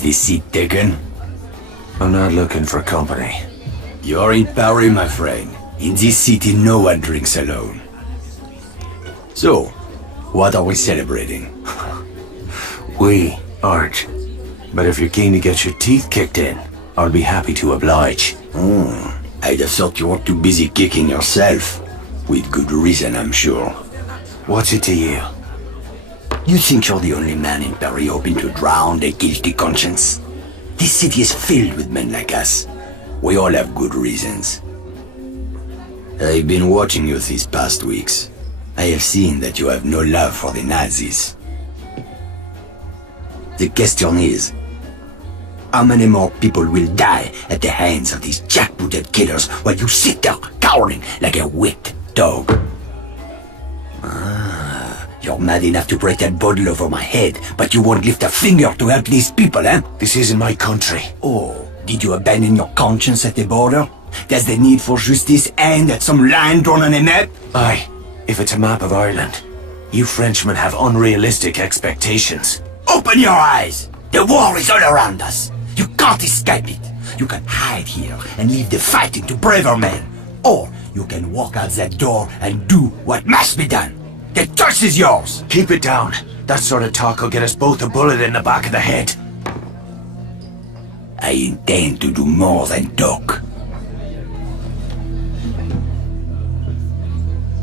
Is the seat taken? I'm not looking for company. You're in Paris, my friend. In this city, no one drinks alone. So, what are we celebrating? We aren't. But if you're keen to get your teeth kicked in, I'll be happy to oblige. I'd have thought you were too busy kicking yourself. With good reason, I'm sure. What's it to you? You think you're the only man in Paris hoping to drown a guilty conscience? This city is filled with men like us. We all have good reasons. I've been watching you these past weeks. I have seen that you have no love for the Nazis. The question is, how many more people will die at the hands of these jackbooted killers while you sit there cowering like a whipped dog? You're mad enough to break that bottle over my head, but you won't lift a finger to help these people, eh? This isn't my country. Oh, did you abandon your conscience at the border? Does the need for justice end at some line drawn on a map? Aye, if it's a map of Ireland. You Frenchmen have unrealistic expectations. Open your eyes! The war is all around us. You can't escape it. You can hide here and leave the fighting to braver men. Or you can walk out that door and do what must be done. The choice is yours! Keep it down. That sort of talk will get us both a bullet in the back of the head. I intend to do more than talk.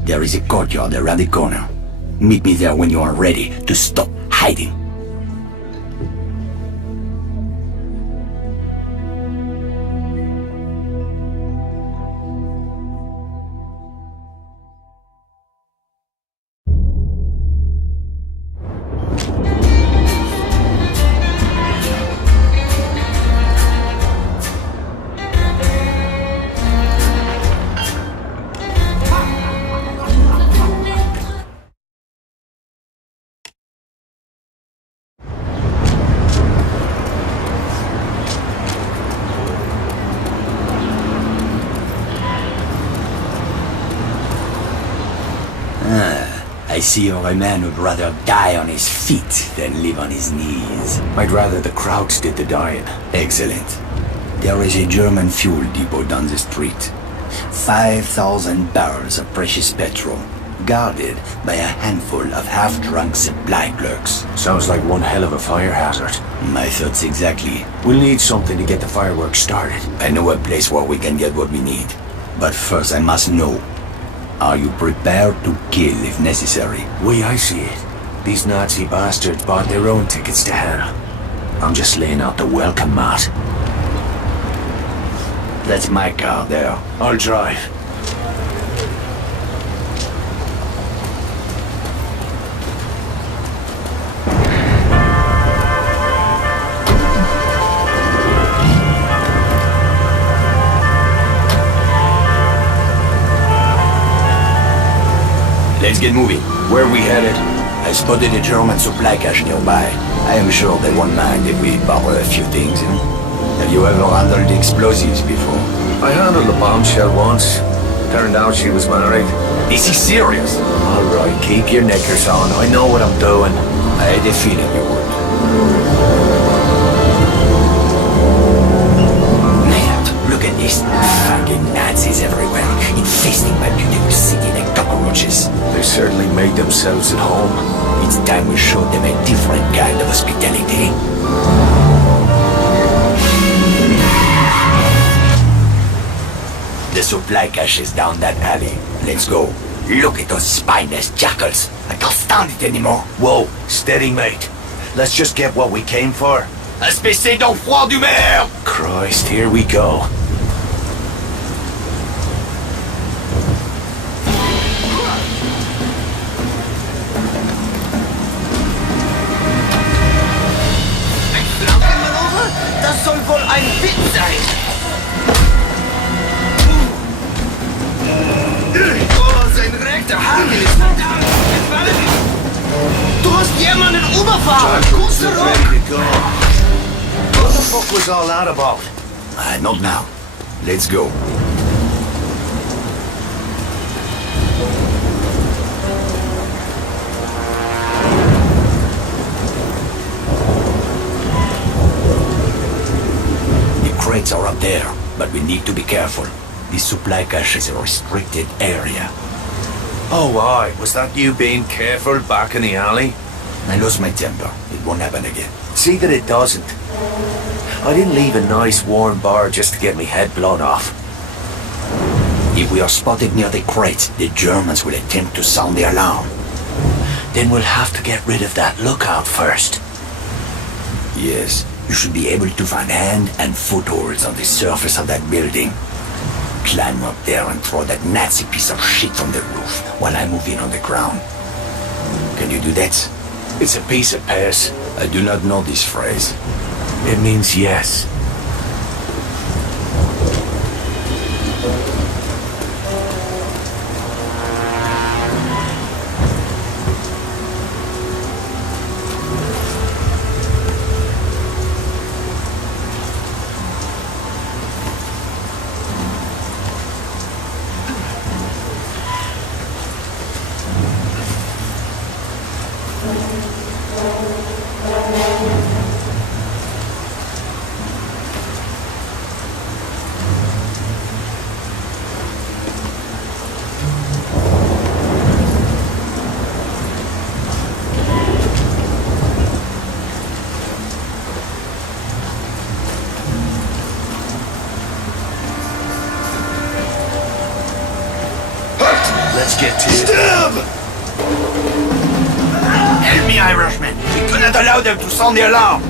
There is a courtyard around the corner. Meet me there when you are ready to stop hiding. I see you're a man who'd rather die on his feet than live on his knees. I'd rather the Krauts did the dying. Excellent. There is a German fuel depot down the street. 5,000 barrels of precious petrol, guarded by a handful of half-drunk supply clerks. Sounds like one hell of a fire hazard. My thoughts exactly. We'll need something to get the fireworks started. I know a place where we can get what we need. But first I must know. Are you prepared to kill if necessary? I see it. These Nazi bastards bought their own tickets to hell. I'm just laying out the welcome mat. That's my car there. I'll drive. Let's get moving. Where are we headed? I spotted a German supply cache nearby. I am sure they won't mind if we borrow a few things. Have you ever handled explosives before? I handled a bombshell once. Turned out she was married. This is serious. Alright, keep your knickers on. I know what I'm doing. I had a feeling you would. Man, look at this. Fucking Nazis everywhere, infesting my beautiful city like cockroaches. They certainly made themselves at home. It's time we showed them a different kind of hospitality. The supply cache is down that alley. Let's go. Look at those spineless jackals. I can't stand it anymore. Whoa, steady, mate. Let's just get what we came for. Espèce d'enfant du maire! Christ, here we go. Das soll wohl ein Witz sein! Oh, sein rechter Haken ist verdammt gefallen! Du hast jemanden überfahren! Komm zurück! What the fuck was all that about? Not now. Let's go. crates are up there, but we need to be careful. This supply cache is a restricted area. Oh, why? Was that you being careful back in the alley? I lost my temper. It won't happen again. See that it doesn't. I didn't leave a nice warm bar just to get me head blown off. If we are spotted near the crates, the Germans will attempt to sound the alarm. Then we'll have to get rid of that lookout first. Yes, you should be able to find hand and footholds on the surface of that building. Climb up there and throw that Nazi piece of shit from the roof while I move in on the ground. Can you do that? It's a piece of piss. I do not know this phrase. It means yes. Let's get to it. Stab! Help me, Irishman! We cannot allow them to sound the alarm!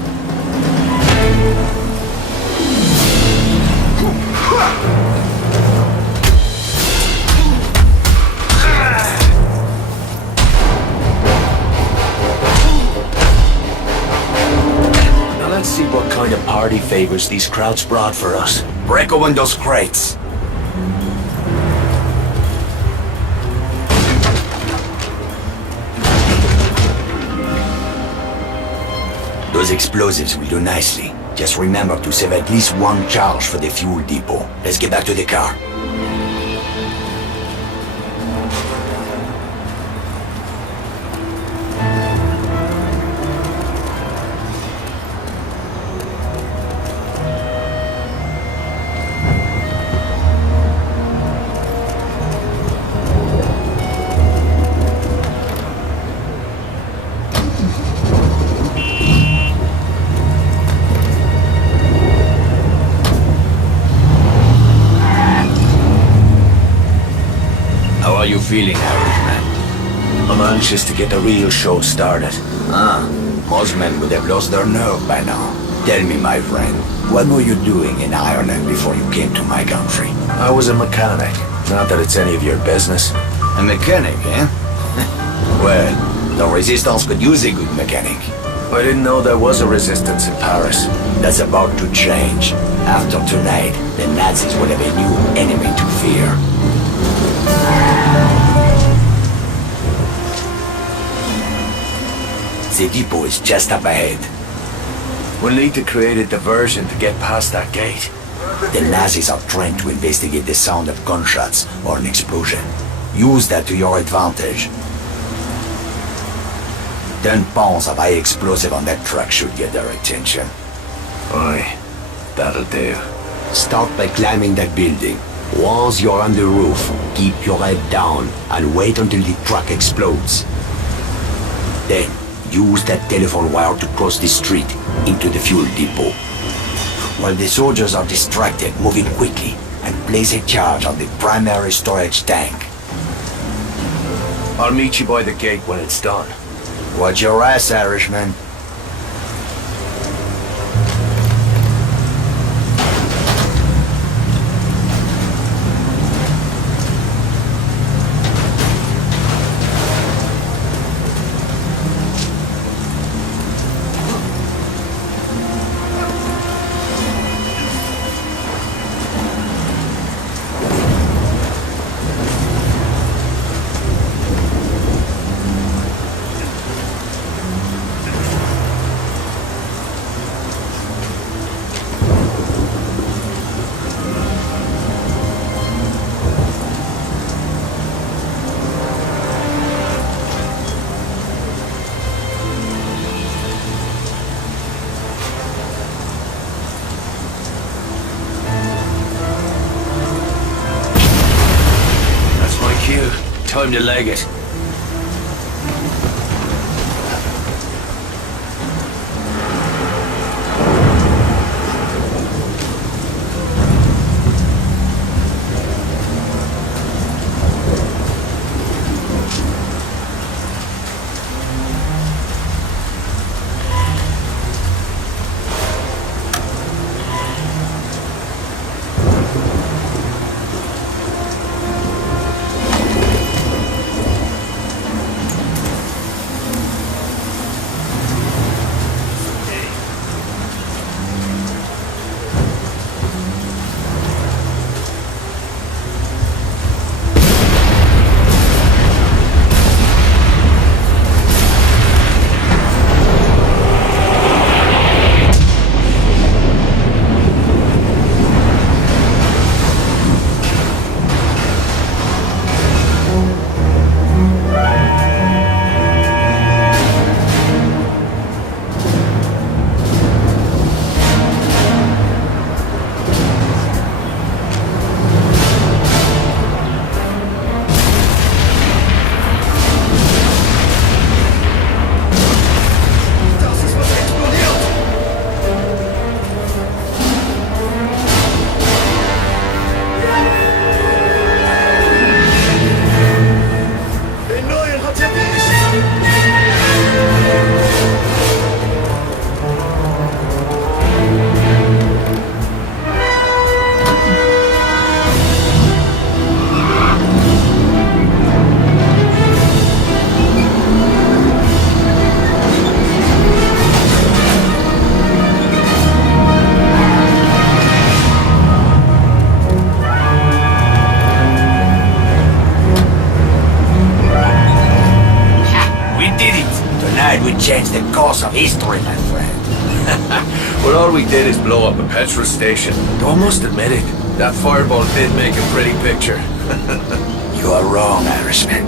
Now let's see what kind of party favors these crowds brought for us. Break open those crates. Those explosives will do nicely. Just remember to save at least one charge for the fuel depot. Let's get back to the car. How are you feeling, Irishman? I'm anxious to get the real show started. Most men would have lost their nerve by now. Tell me, my friend, what were you doing in Ireland before you came to my country? I was a mechanic. Not that it's any of your business. A mechanic, eh? Well, the Resistance could use a good mechanic. I didn't know there was a resistance in Paris. That's about to change. After tonight, the Nazis will have a new enemy to fear. The depot is just up ahead. We'll need to create a diversion to get past that gate. The Nazis are trained to investigate the sound of gunshots or an explosion. Use that to your advantage. 10 pounds of high explosive on that truck should get their attention. Aye, that'll do. Start by climbing that building. Once you're on the roof, keep your head down and wait until the truck explodes. Then, use that telephone wire to cross the street into the fuel depot. While the soldiers are distracted, move in quickly and place a charge on the primary storage tank. I'll meet you by the gate when it's done. Watch your ass, Irishman. time to leg it. We changed the course of history, my friend. Well, all we did is blow up a petrol station. Though I must admit it, that fireball did make a pretty picture. You are wrong, Irishman.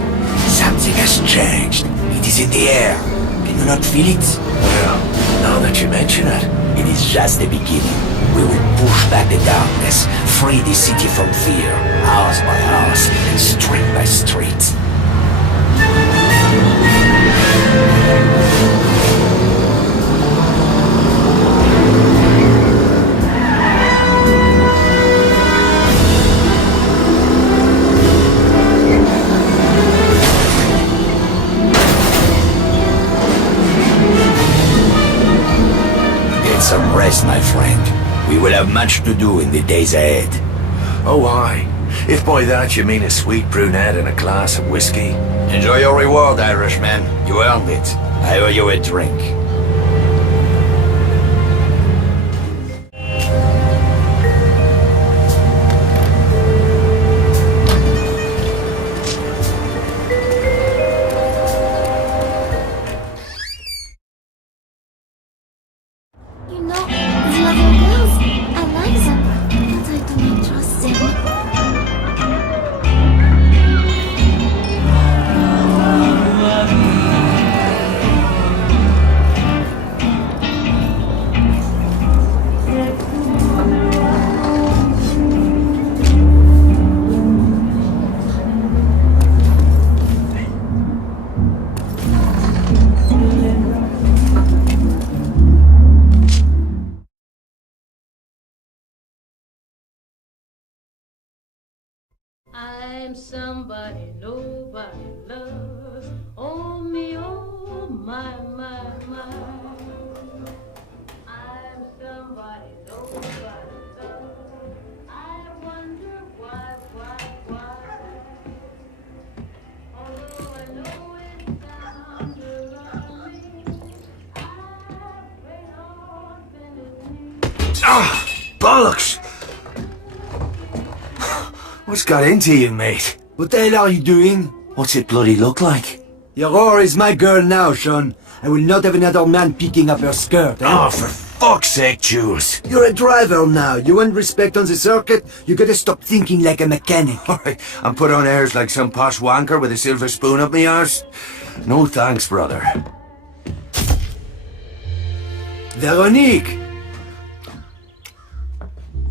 Something has changed. It is in the air. Can you not feel it? Well, now that you mention it. It is just the beginning. We will push back the darkness, free the city from fear, house by house, and street by street. Get some rest, my friend. We will have much to do in the days ahead. Oh, aye. If by that you mean a sweet brunette and a glass of whiskey. Enjoy your reward, Irishman. You earned it. I owe you a drink. You know, the other girls, I like them, but I do not trust them. I'm somebody nobody loves. Oh me, oh my, my, my. I'm somebody nobody loves. I wonder why. Although I know it sounds alarming, I pray on bended knee. Ah! Bollocks! What's got into you, mate? What the hell are you doing? What's it bloody look like? Your whore is my girl now, Sean. I will not have another man picking up her skirt, eh? Oh, for fuck's sake, Jules. You're a driver now. You want respect on the circuit? You gotta stop thinking like a mechanic. Alright, and put on airs like some posh wanker with a silver spoon up me arse? No thanks, brother. Veronique!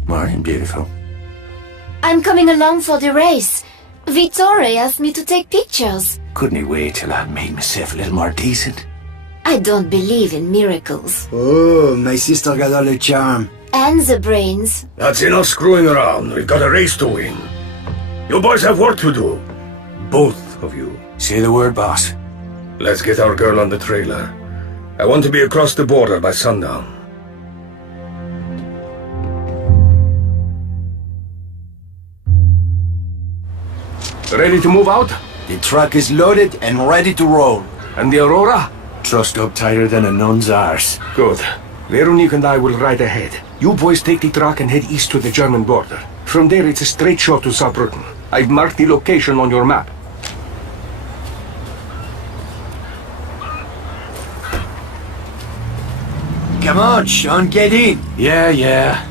Morning, beautiful. I'm coming along for the race. The Vittore asked me to take pictures. Couldn't he wait till I made myself a little more decent? I don't believe in miracles. Oh, my sister got all the charm. And the brains. That's enough screwing around. We've got a race to win. You boys have work to do. Both of you. Say the word, boss. Let's get our girl on the trailer. I want to be across the border by sundown. Ready to move out? The truck is loaded and ready to roll. And the Aurora? Trussed up tighter than a nun's arse. Good. Veronique and I will ride ahead. You boys take the truck and head east to the German border. From there, it's a straight shot to Saarbrücken. I've marked the location on your map. Come on, Sean, get in. Yeah.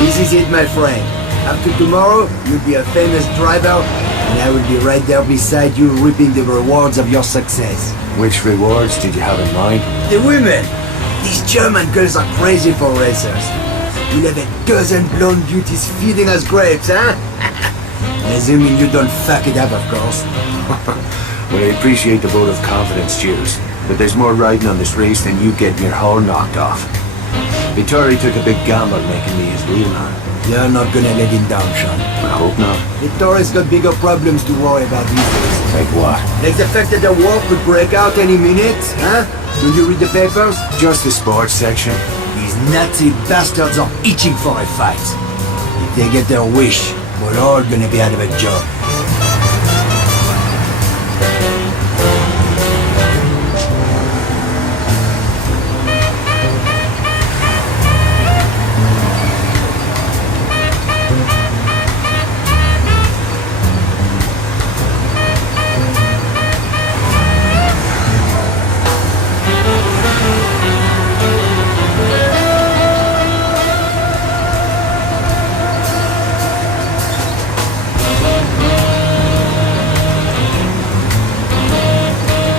This is it, my friend. After tomorrow, you'll be a famous driver, and I will be right there beside you reaping the rewards of your success. Which rewards did you have in mind? The women! These German girls are crazy for racers. We'll have a dozen blonde beauties feeding us grapes, huh? Assuming you don't fuck it up, of course. Well, I appreciate the vote of confidence, Jules, but there's more riding on this race than you getting your hull knocked off. Vittori took a big gamble making me his wheelman. You're not gonna let him down, Sean. I hope not. Vittori's got bigger problems to worry about these days. Like what? Like the fact that the war could break out any minute, huh? Will you read the papers? Just the sports section. These Nazi bastards are itching for a fight. If they get their wish, we're all gonna be out of a job.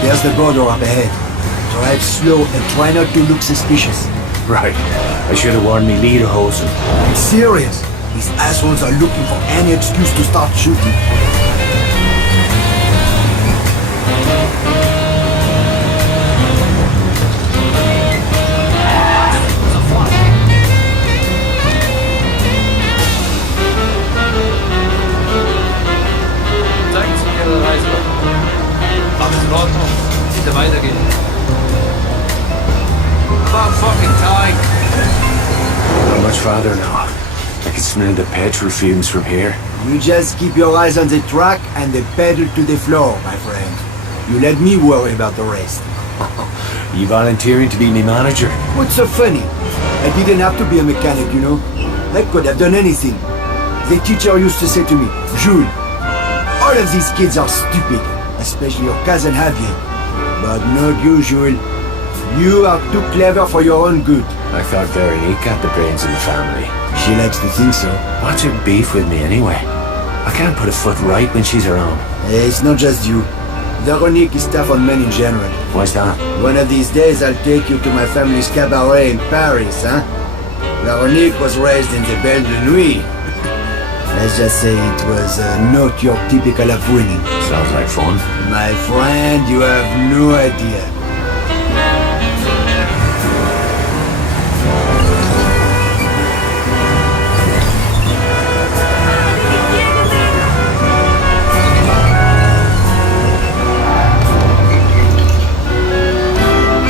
There's the border up ahead. Drive slow and try not to look suspicious. Right. I should have worn me lederhosen. I'm serious. These assholes are looking for any excuse to start shooting. Zeigen Sie Ihre Reise. Alles in Ordnung. Bitte weitergehen. About fucking time. Not much farther now. I can smell the petrol fumes from here. You just keep your eyes on the track and the pedal to the floor, my friend. You let me worry about the rest. You volunteering to be me manager? What's so funny? I didn't have to be a mechanic, you know. I could have done anything. The teacher used to say to me, Jules, all of these kids are stupid, especially your cousin Javier. But not you, Jules. You are too clever for your own good. I thought Veronique got the brains in the family. She likes to think so. What's her beef with me anyway? I can't put a foot right when she's around. It's not just you. Veronique is tough on men in general. Why's that? One of these days I'll take you to my family's cabaret in Paris, huh? Veronique was raised in the Belle de Nuit. Let's just say it was not your typical upbringing. Sounds like fun. My friend, you have no idea.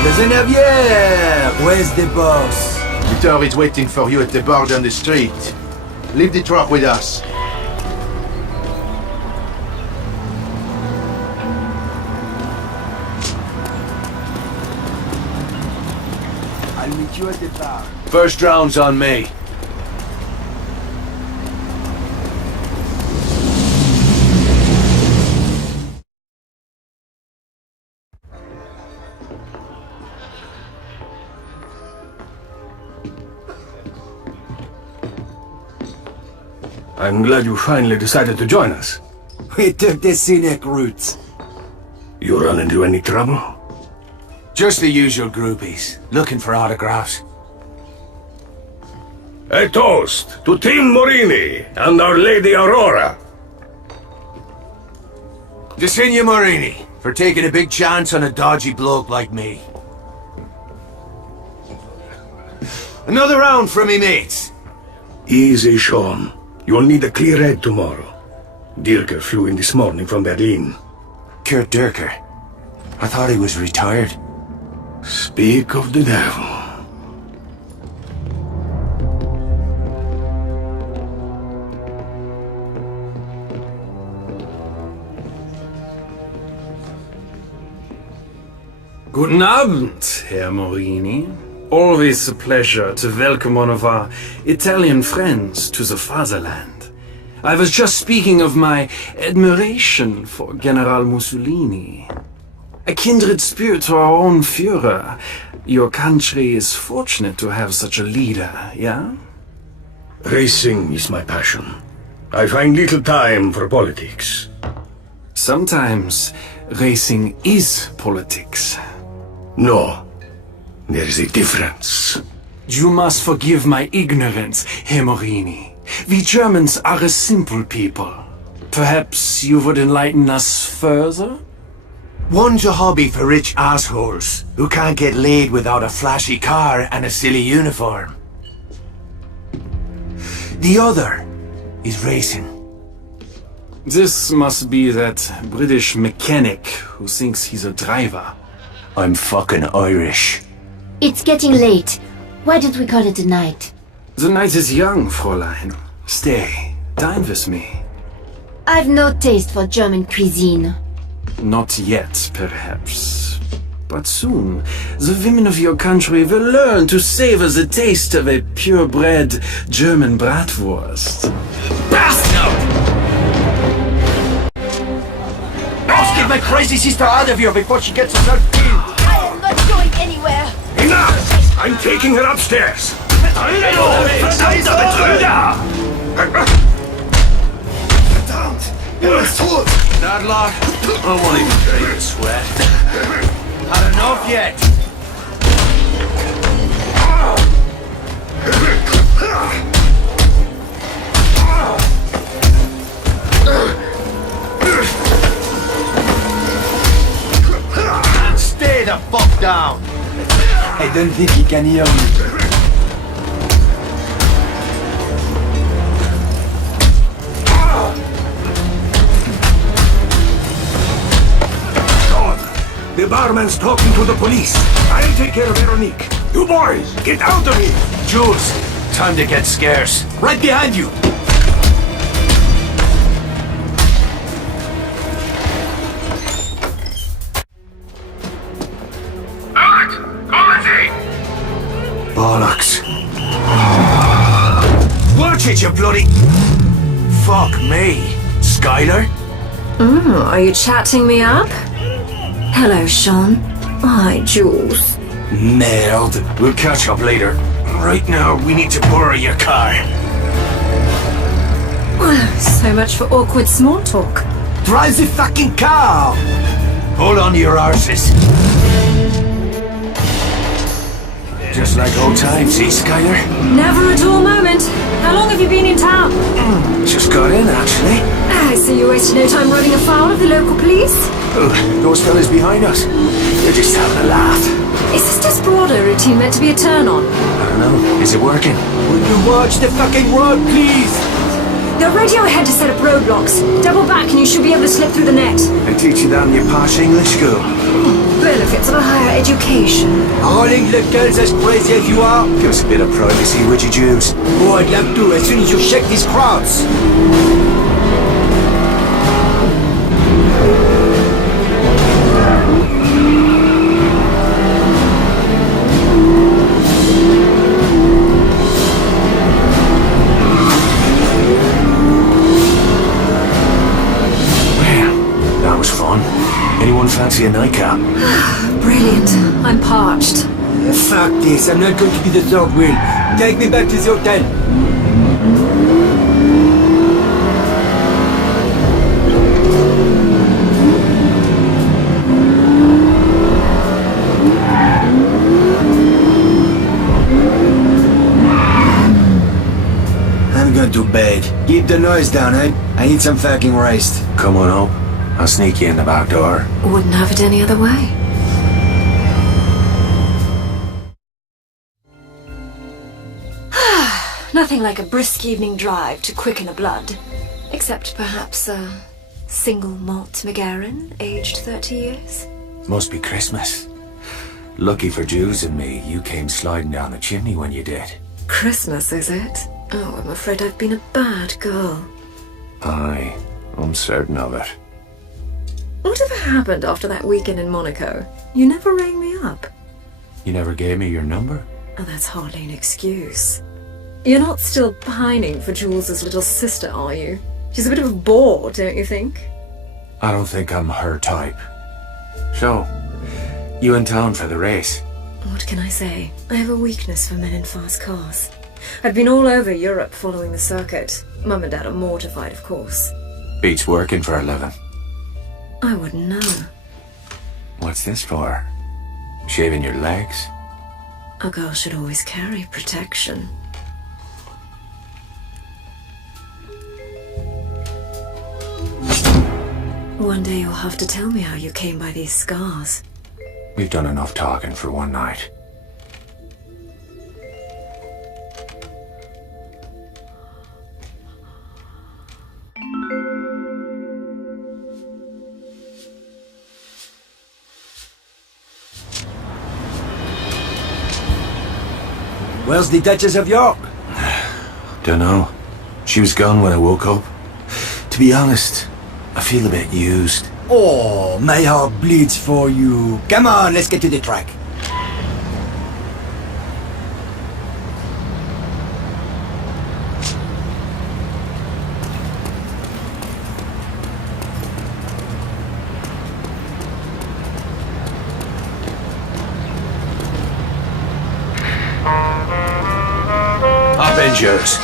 Cousin Javier, where's the boss? Victor is waiting for you at the bar down the street. Leave the truck with us. I'll meet you at the bar. First round's on me. I'm glad you finally decided to join us. We took the scenic route. You run into any trouble? Just the usual groupies, looking for autographs. A toast to Team Morini and Our Lady Aurora. To Signor Morini, for taking a big chance on a dodgy bloke like me. Another round for me mates. Easy, Sean. You'll need a clear head tomorrow. Dirker flew in this morning from Berlin. Kurt Dirker. I thought he was retired. Speak of the devil. Guten Abend, Herr Morini. Always a pleasure to welcome one of our Italian friends to the fatherland. I was just speaking of my admiration for General Mussolini. A kindred spirit to our own Führer. Your country is fortunate to have such a leader, yeah? Racing is my passion. I find little time for politics. Sometimes racing is politics. No, there is a difference. You must forgive my ignorance, Herr Morini. We Germans are a simple people. Perhaps you would enlighten us further? One's a hobby for rich assholes who can't get laid without a flashy car and a silly uniform. The other is racing. This must be that British mechanic who thinks he's a driver. I'm fucking Irish. It's getting late. Why don't we call it a night? The night is young, Fräulein. Stay, dine with me. I've no taste for German cuisine. Not yet, perhaps. But soon, the women of your country will learn to savor the taste of a purebred German bratwurst. Bastard! Let's get my crazy sister out of here before she gets herself killed. I am not going anywhere. Enough! I'm taking her upstairs. Verdammter Betrüger! Verdammt! Er ist tot! Dadlock, I won't even break a sweat. Had enough yet? And stay the fuck down! I don't think he can hear me. The barman's talking to the police. I'll take care of Veronique. You boys, get out of here! Jules, time to get scarce. Right behind you! Bollocks. Watch it, you bloody... Fuck me. Skylar? Are you chatting me up? Hello, Sean. Hi, Jules. Merde. We'll catch up later. Right now, we need to borrow your car. So much for awkward small talk. Drive the fucking car! Hold on to your arses. Just like old times, eh, Skylar? Never a dull moment. How long have you been in town? Just got in, actually. I see you wasted no time running afoul of the local police. Oh, those fellas behind us. They're just having a laugh. Is this Desperado routine meant to be a turn-on? I don't know. Is it working? Will you watch the fucking road, please? The radio ahead to set up roadblocks. Double back and you should be able to slip through the net. They teach you that in your posh English school. Benefits of a higher education. Rolling the girls as crazy as you are? Give us a bit of privacy, would you, Jews? Oh, I'd love to, as soon as you shake these crowds. Anyone fancy a nightcap? Brilliant. I'm parched. Fuck this, I'm not going to be the third wheel. Take me back to the hotel. going to bed. Keep the noise down, eh? I need some fucking rest. Come on up. I'll sneak you in the back door. Wouldn't have it any other way. Nothing like a brisk evening drive to quicken the blood. Except perhaps a single malt McGarren, aged 30 years. Must be Christmas. Lucky for Jews and me, you came sliding down the chimney when you did. Christmas, is it? Oh, I'm afraid I've been a bad girl. Aye, I'm certain of it. Whatever happened after that weekend in Monaco? You never rang me up. You never gave me your number? Oh, that's hardly an excuse. You're not still pining for Jules's little sister, are you? She's a bit of a bore, don't you think? I don't think I'm her type. So, you in town for the race? What can I say? I have a weakness for men in fast cars. I've been all over Europe following the circuit. Mum and Dad are mortified, of course. Beats working for a living. I wouldn't know. What's this for? Shaving your legs? A girl should always carry protection. One day you'll have to tell me how you came by these scars. We've done enough talking for one night. Where's the Duchess of York? Dunno. She was gone when I woke up. To be honest, I feel a bit used. Oh, my heart bleeds for you. Come on, let's get to the track. Avengers!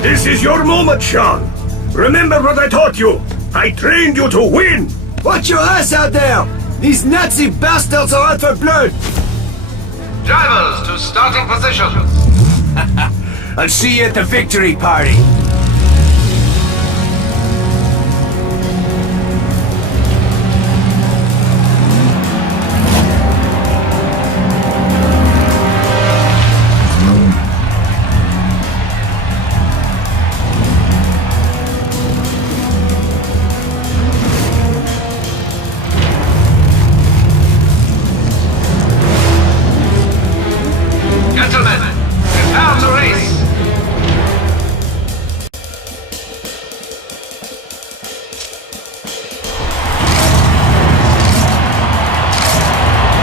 This is your moment, Sean. Remember what I taught you. I trained you to win. Watch your ass out there! These Nazi bastards are out for blood! Drivers to starting positions. I'll see you at the victory party. Gentlemen, prepare to race.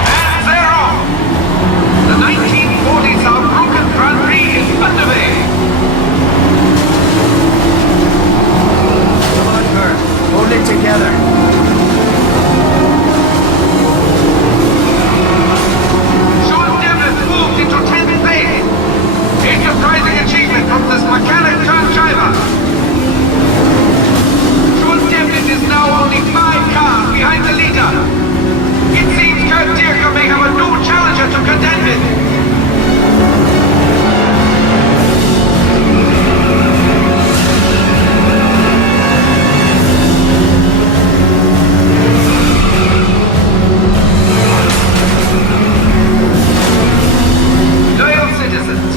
And they're off. The 1940s Saarbrücken Grand Prix is underway. Come on, Kurt. Hold it together. Moved into 10th place. A surprising achievement from this mechanic turn driver. Jules Devlin is now only 5 cars behind the leader. It seems Kurt Dierker may have a new challenger to contend with.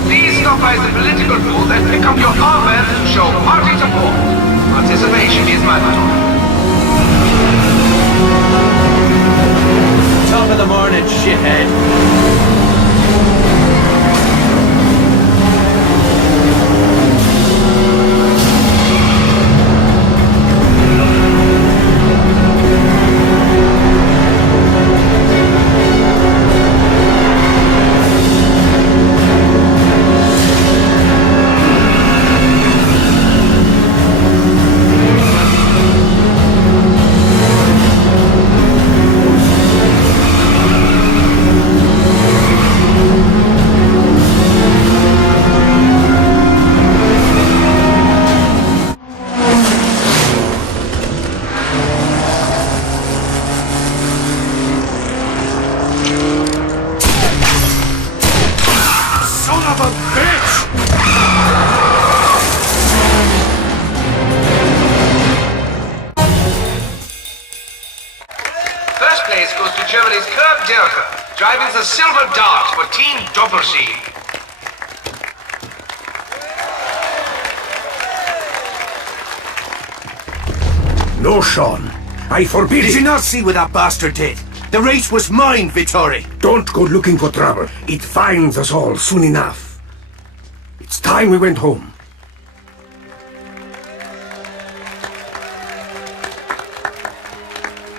Please stop by the political booth and pick up your armband to show party support. Participation is mandatory. Top of the morning, shithead. Driving the Silver Dart for Team Doppelsieg. No, Sean. I forbid Did it. you not see what that bastard did? The race was mine, Vittori. Don't go looking for trouble. It finds us all soon enough. It's time we went home.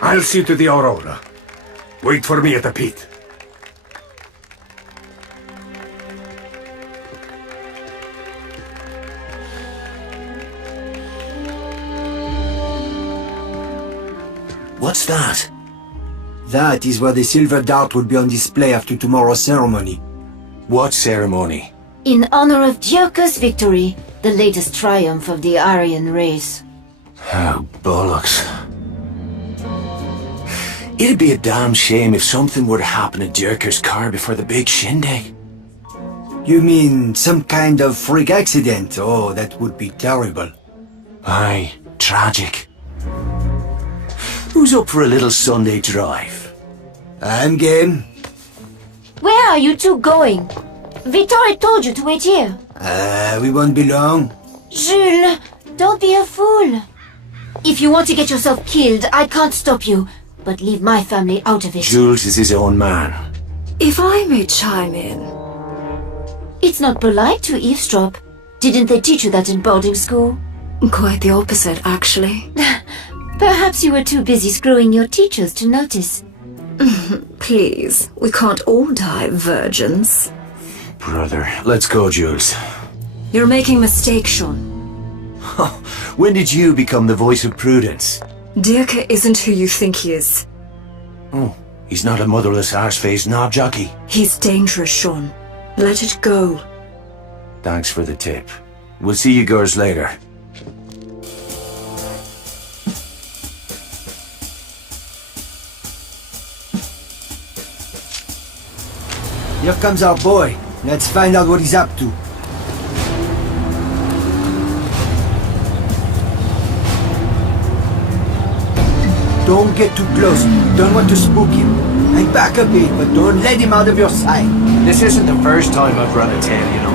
I'll see to the Aurora. Wait for me at the pit. What's that? That is where the silver dart will be on display after tomorrow's ceremony. What ceremony? In honor of Dierke's victory, the latest triumph of the Aryan race. Oh, bollocks. It'd be a damn shame if something were to happen to Dierker's car before the big shindig. You mean some kind of freak accident? Oh, that would be terrible. Aye, tragic. Who's up for a little Sunday drive? I'm game. Where are you two going? Vittori told you to wait here. We won't be long. Jules, don't be a fool. If you want to get yourself killed, I can't stop you. But leave my family out of it. Jules is his own man. If I may chime in. It's not polite to eavesdrop. Didn't they teach you that in boarding school? Quite the opposite, actually. Perhaps you were too busy screwing your teachers to notice. Please, we can't all die virgins. Brother, let's go, Jules. You're making a mistake, Sean. When did you become the voice of prudence? Dierke isn't who you think he is. Oh, he's not a motherless arse-faced knob jockey. He's dangerous, Sean. Let it go. Thanks for the tip. We'll see you girls later. Here comes our boy. Let's find out what he's up to. Don't get too close. Don't want to spook him. Hang back a bit, but don't let him out of your sight. This isn't the first time I've run a tail, you know.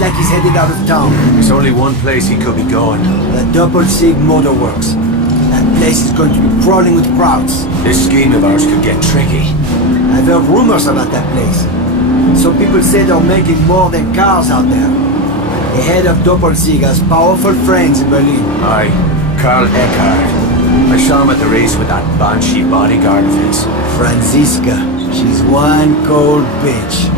Like he's headed out of town. There's only one place he could be going. The Doppelsieg Motorworks. That place is going to be crawling with crowds. This scheme of ours could get tricky. I've heard rumors about that place. Some people say they're making more than cars out there. The head of Doppelsieg has powerful friends in Berlin. Aye, Karl Eckhart. I saw him at the race with that banshee bodyguard of his. Franziska. She's one cold bitch.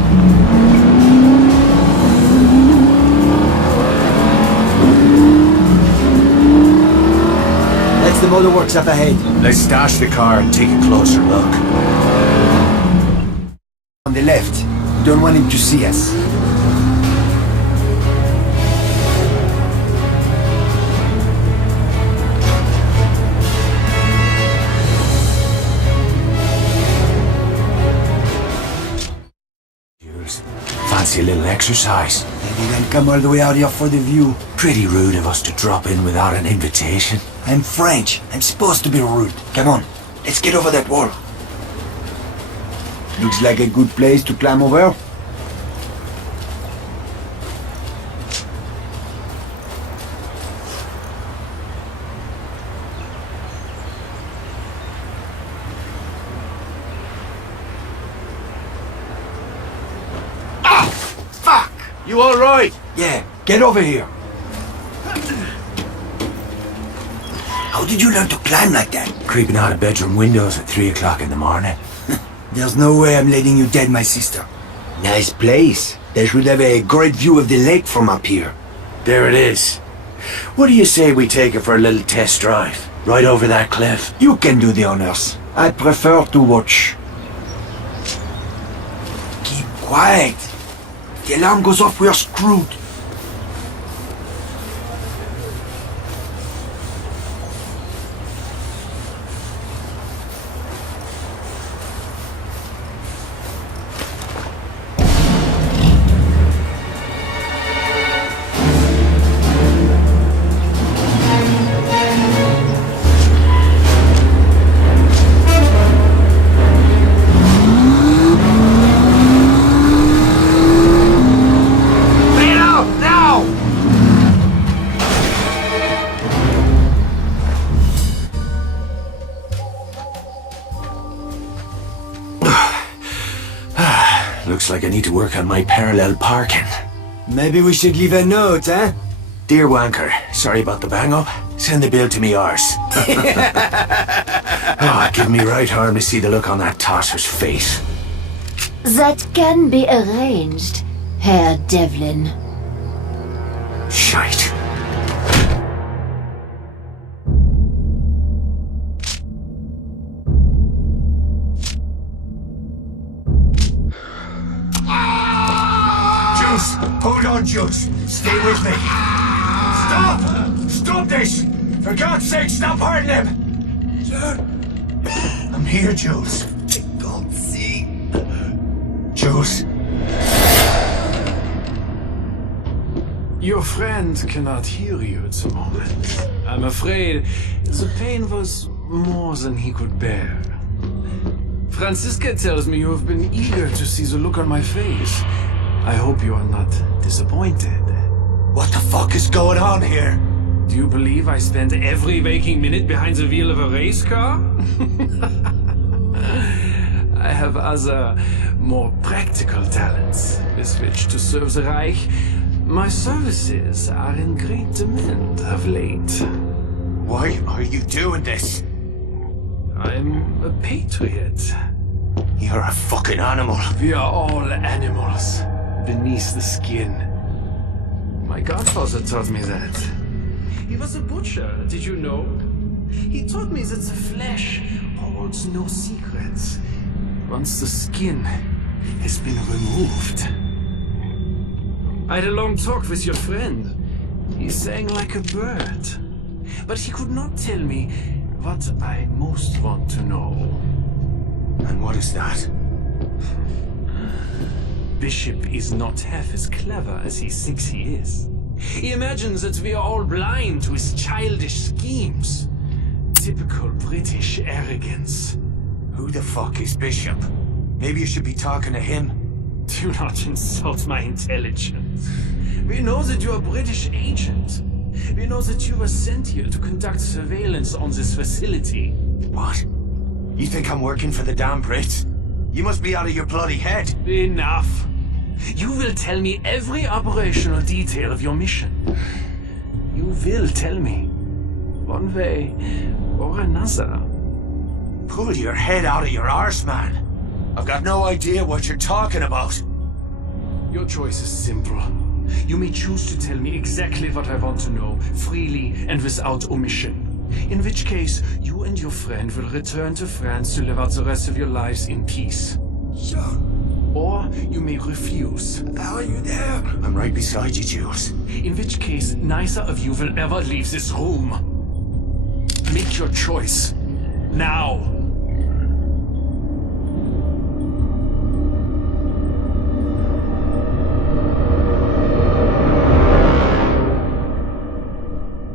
That's the motorworks up ahead. Let's stash the car and take a closer look. On the left. Don't want him to see us. Jules, fancy a little exercise? Maybe they'll come all the way out here for the view. Pretty rude of us to drop in without an invitation. I'm French. I'm supposed to be rude. Come on, let's get over that wall. Looks like a good place to climb over. You all right? Yeah, get over here. How did you learn to climb like that? Creeping out of bedroom windows at 3 o'clock in the morning. There's no way I'm letting you dead, my sister. Nice place. They should have a great view of the lake from up here. There it is. What do you say we take it for a little test drive? Right over that cliff. You can do the honors. I prefer to watch. Keep quiet. If the alarm goes off, we're screwed. Looks like I need to work on my parallel parking. Maybe we should leave a note, eh? Dear Wanker, sorry about the bang-up. Send the bill to me arse. Oh, give me right arm to see the look on that tosser's face. That can be arranged, Herr Devlin. Shite. Hold on, Jules. Stay with me. Stop! Stop this! For God's sake, stop hurting him! Sir? I'm here, Jules. I can't see. Jules. Your friend cannot hear you at the moment. I'm afraid the pain was more than he could bear. Franziska tells me you have been eager to see the look on my face. I hope you are not disappointed. What the fuck is going on here? Do you believe I spend every waking minute behind the wheel of a race car? I have other, more practical talents with which to serve the Reich. My services are in great demand of late. Why are you doing this? I'm a patriot. You're a fucking animal. We are all animals. Beneath the skin. My godfather taught me that. He was a butcher, did you know? He taught me that the flesh holds no secrets once the skin has been removed. I had a long talk with your friend. He sang like a bird. But he could not tell me what I most want to know. And what is that? Bishop is not half as clever as he thinks he is. He imagines that we are all blind to his childish schemes. Typical British arrogance. Who the fuck is Bishop? Maybe you should be talking to him. Do not insult my intelligence. We know that you are a British agent. We know that you were sent here to conduct surveillance on this facility. What? You think I'm working for the damn Brits? You must be out of your bloody head. Enough. You will tell me every operational detail of your mission. You will tell me, one way or another. Pull your head out of your arse, man. I've got no idea what you're talking about. Your choice is simple. You may choose to tell me exactly what I want to know, freely and without omission. In which case, you and your friend will return to France to live out the rest of your lives in peace. Sure. Or you may refuse. How are you there? I'm right beside you, Jules. In which case, neither of you will ever leave this room. Make your choice. Now.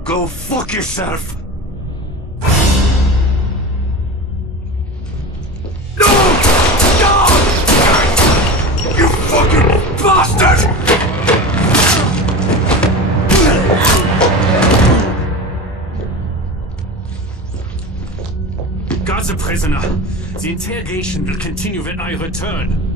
Go fuck yourself! You fucking bastard! Got the prisoner. The interrogation will continue when I return.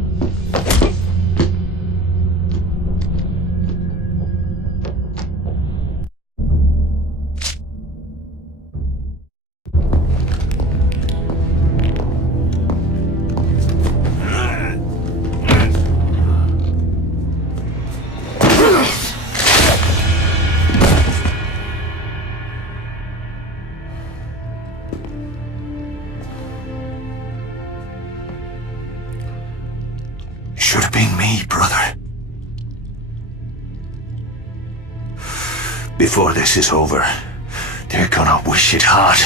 should have been me, brother. Before this is over, they're gonna wish it hard.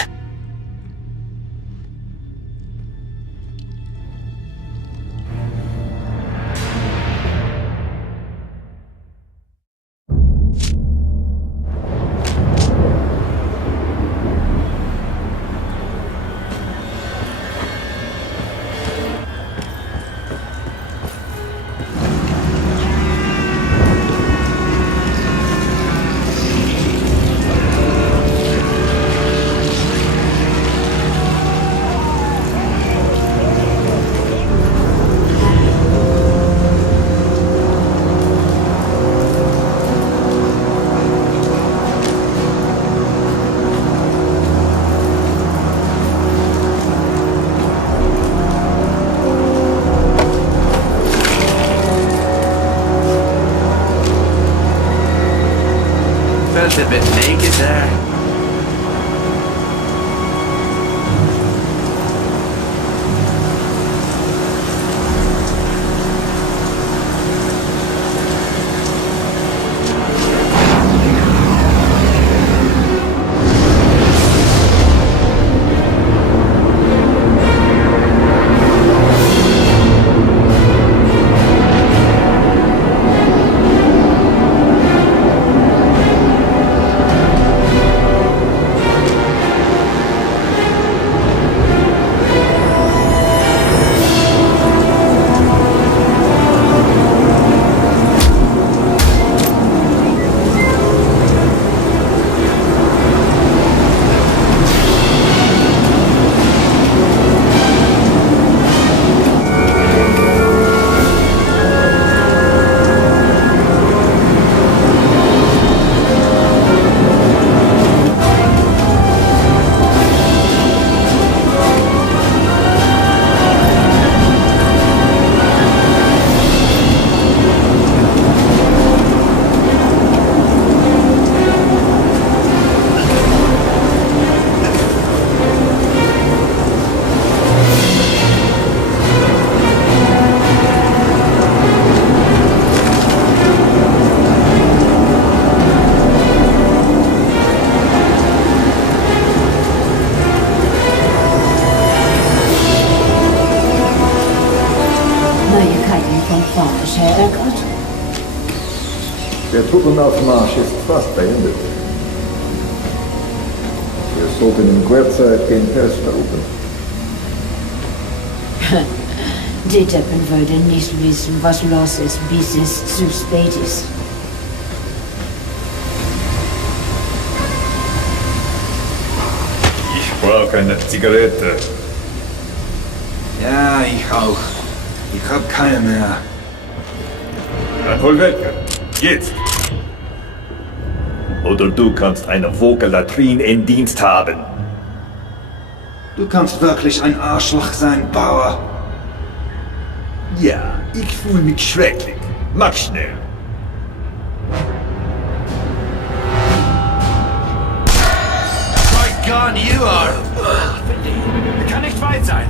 Felt a bit naked there. Der Truppenaufmarsch ist fast beendet. Wir sollten in kurzer Zeit den Test erobern. Die Deppen würden nicht wissen, was los ist, bis es zu spät ist. Ich brauche eine Zigarette. Ja, ich auch. Ich hab keine mehr. Dann hol weg. Jetzt. Oder du kannst eine Vogelatrin in Dienst haben. Du kannst wirklich ein Arschloch sein, Bauer. Ja, ich fühle mich schrecklich. Mach schnell. My God, you are... Kann nicht weit sein.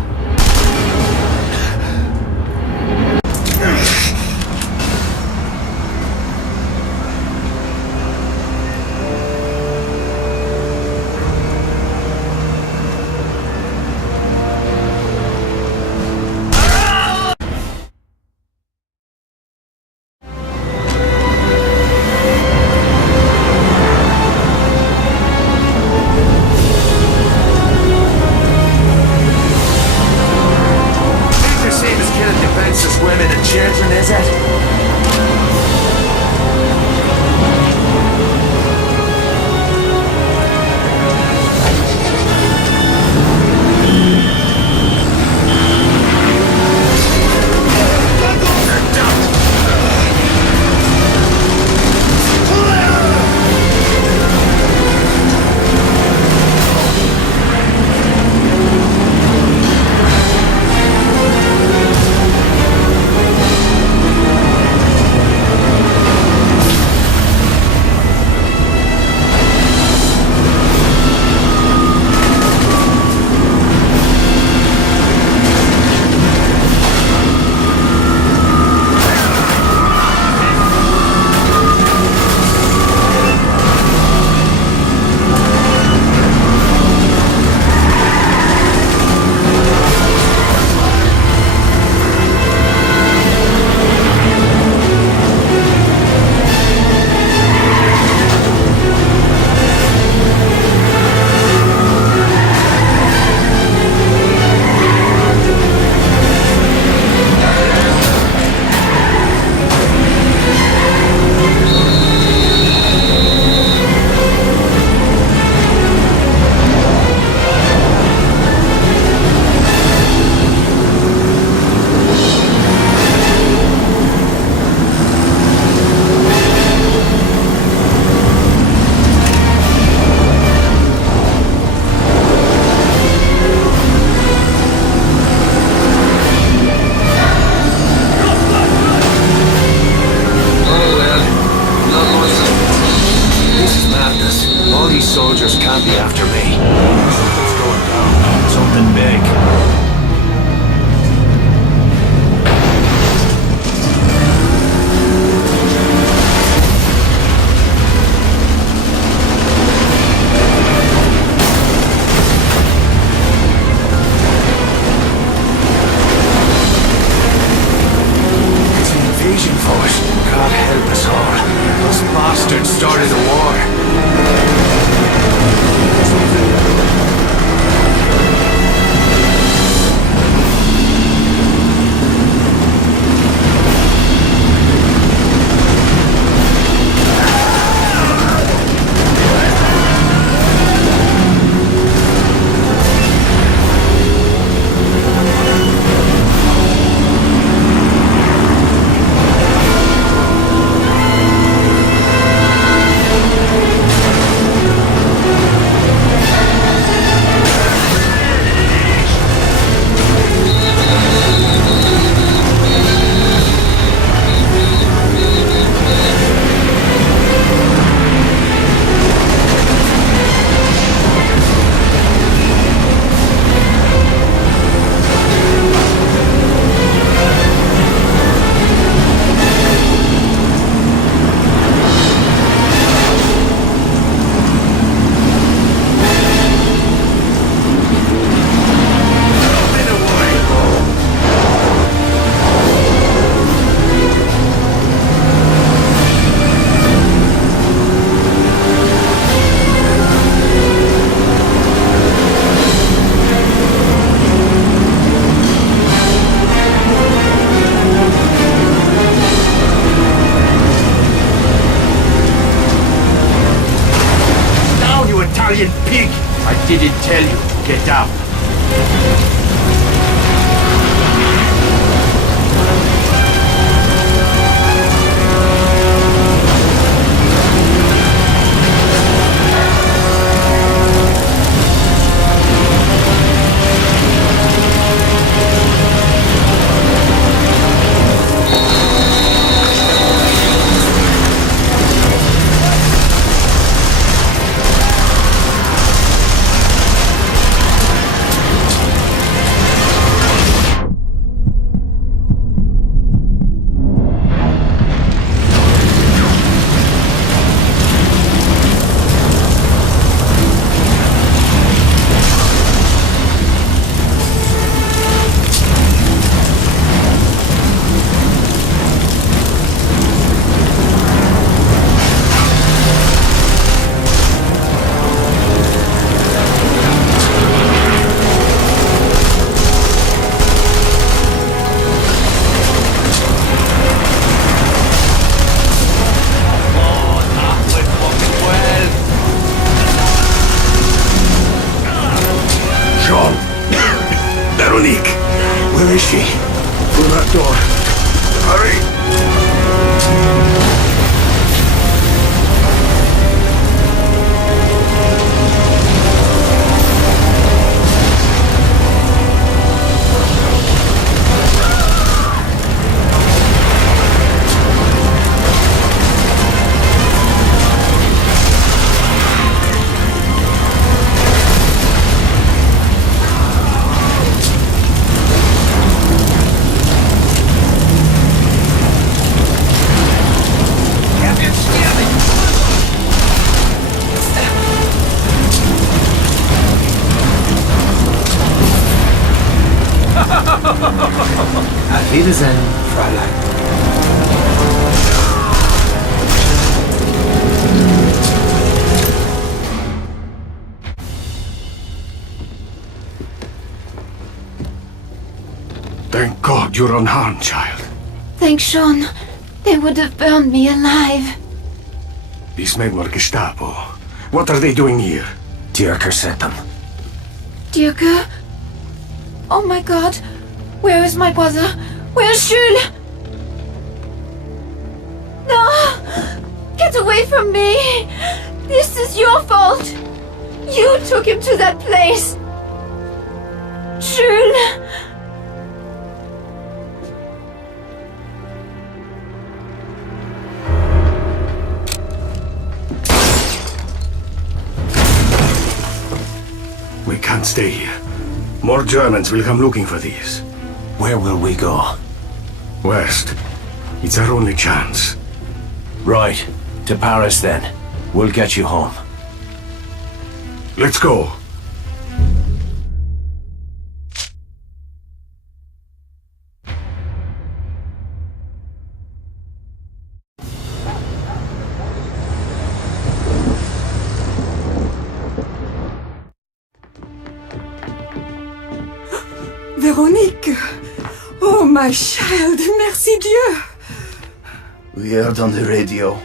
tell you to get down. Where is she? Through that door. Hurry! Auf Wiedersehen, Fräulein. Thank God you're unharmed, child. Thanks, Sean. They would have burned me alive. These men were Gestapo. What are they doing here? Dierker sent them. Dierker? Oh my God. Where is my brother? Where's Jules? No! Get away from me! This is your fault! You took him to that place! Jules! We can't stay here. More Germans will come looking for these. Where will we go? West. It's our only chance. Right. To Paris, then. We'll get you home. Let's go. Véronique! Oh, my child, merci Dieu! We heard on the radio.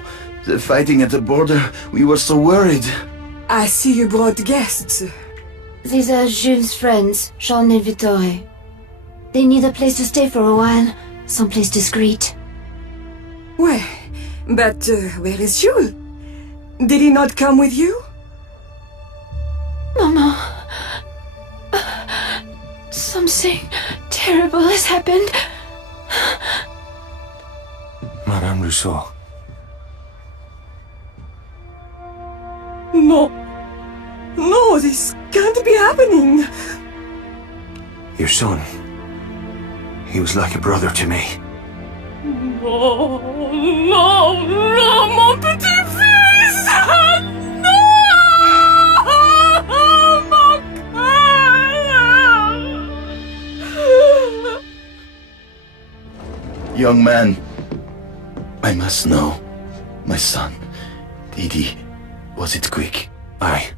The fighting at the border, we were so worried. I see you brought guests. These are Jules' friends, Jean and Vittore. They need a place to stay for a while, someplace discreet. Ouais, but where is Jules? Did he not come with you? Mama... Something terrible has happened. Madame Rousseau. No. No, this can't be happening. Your son. He was like a brother to me. No, no, no, mon petit fils! No! Mon cœur! Young man, I must know. My son, Didi, was it quick? Aye.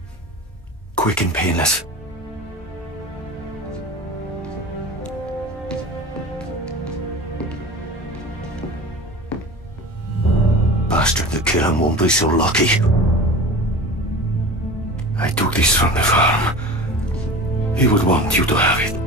Quick and painless. Bastard that killed him won't be so lucky. I took this from the farm. He would want you to have it.